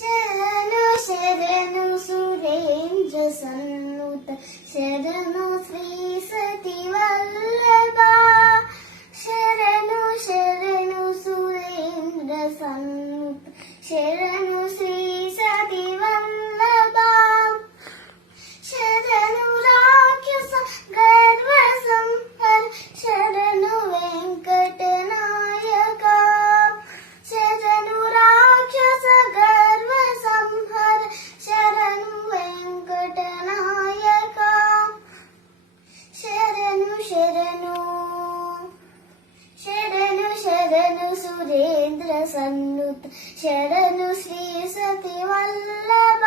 శరణు శరణు సురేంద్ర సన్నుత శరణు శ్రీ సతి వల్లభ శరణు శరణు సురేంద్ర సన్నుత శరణు శ్రీ సతి వల్లభ శరణు రాక్షస గర్వ సంహర శరణు వెంకటనాయక శరణు రాక్షస గర్వ సంహర శరణు వెంకటనాయక శరణు శరణు శరణు శరణు సురేంద్ర సన్నుత శరణు శ్రీ సతి వల్లభ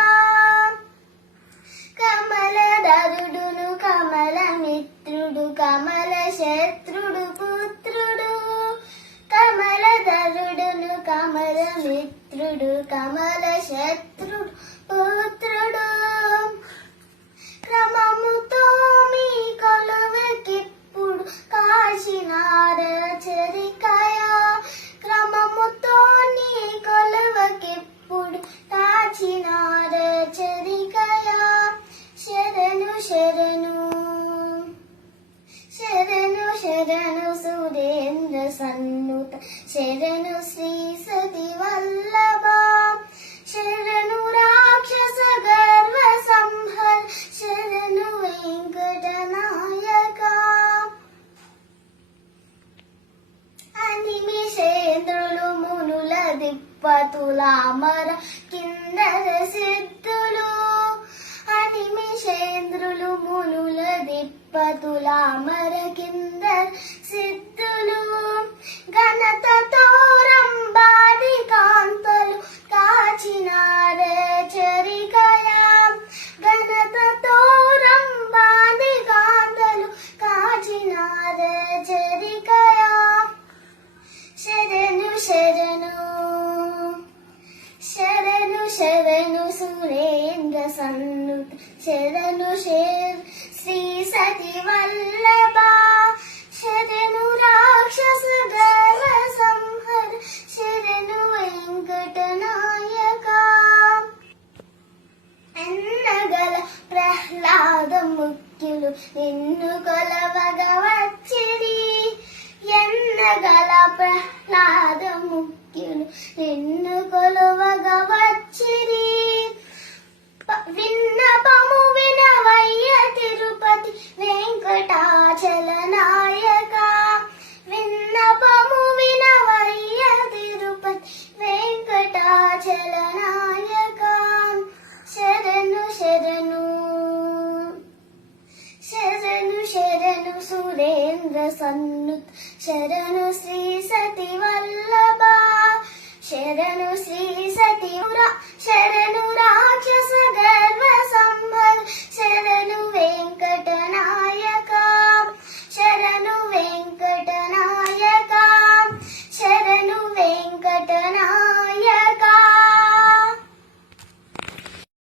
కమలధరుడును కమల మిత్రుడు కమల శత్రుడు పుత్రుడు కమలధరుడును కమల మిత్రుడు కమల శత్రుడు పుత్రుడు క్రమముతో మీ కొలువకిప్పుడు కాశీనార చరికయ క్రమముతో నీ కొలువకిప్పుడు కాశీనార చరికయ శరణు శరణు శరణు శరణు సురేంద్ర సన్నుత శరణు శ్రీ సతి వల్లభ శరణు రాక్షస గర్వ సంహర శరణు వెంకటనాయక అనిమిషేంద్రులు మునుల దిప్పతులామర కిందర సిద్ధులు అనిమిషేంద్రులు మునుల దిప్పతులామర కిందర సిద్ధులు ఘనతతో రంబాది కాంతలు కాచినార చరికయా ఘనతతో రంబాది కాంతలు కాచినార చరికయా శరణు శరణు శరణు శరణు సురేంద్ర సన్నుత శరణు శ్రీ సతి వల్లభ శరణు రాక్షస గర్వ సంహర శరణు వెంకటనాయక ఎన్నగల ప్రహ్లాద ముఖ్యులు నిన్ను కొలవగా వచ్చిరి ఎన్నగల ప్రహ్లాద ముఖ్యులు నిన్ను కొలవగా వచ్చిరి విన్నపము వినవయ్య తిరుపతి వెంకటాచల నాయక విన్నపము వినవయ్య తిరుపతి వెంకటాచల నాయక శరణు శరణు శరణు శరణు సురేంద్ర సన్నుత శరణు శ్రీ సతి వల్లభ శరణు శ్రీ సతి శరణు